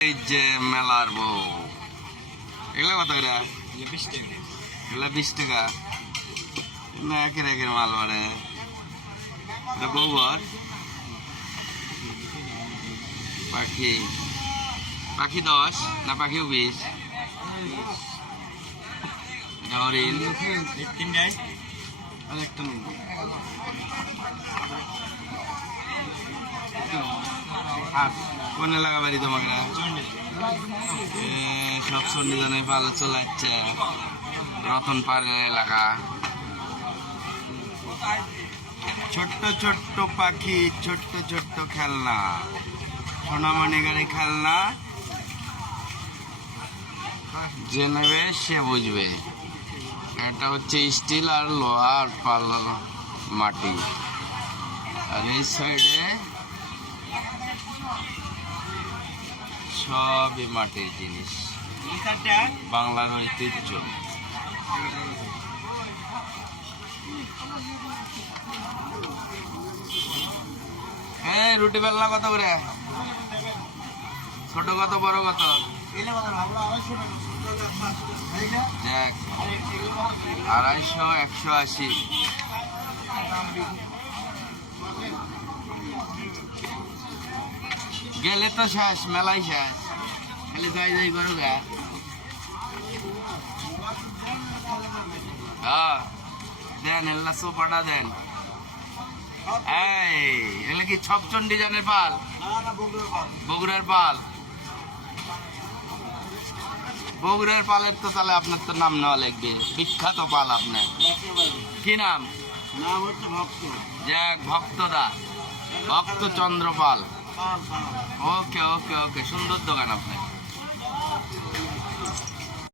এই যে মেলার বউ, এগুলো কত করে? এগুলো 20 টাকা না? একের একের মাল বাড়ে। এটা বউবর পাখি, পাখি 10 না পাখিও 20? এটা হরিণ। আরেকটা কোন এলাকা বাড়ি তোমাকে? সব সন্নিধানে পাল চলাচ্ছে, রতন পাড়ের এলাকা। ছোট্ট ছোট্ট পাখি, ছোট্ট ছোট্ট খেলনা, সোনামণি গাড়ি খেলনা। যে নেবে সে বুঝবে। এটা হচ্ছে স্টিল আর লোহা আর পাল মাটি। আর এই সাইডে সবই মাটির জিনিস, বাংলার ঐতিহ্য। হ্যাঁ, রুটি বেলনা কত করে? ছোট কত, বড় কত? দেখ, 250, 180। গেলে তো শেষ, মেলাই শেষ, খালি যাই যাই করো গা। দেন এল্লা সোপাটা দেন। এই এগুলো কি ছপচন্ডি জানের পাল? বগুড়ার পাল। বগুড়ার পালের তো তাহলে আপনার তো নাম নেওয়া লাগবে, বিখ্যাত পাল আপনার। কি নাম? নাম হচ্ছে ভক্ত। যাক, ভক্তদা, ভক্ত চন্দ্র পাল। ওকে ওকে ওকে, সুন্দর দোকান আপনার।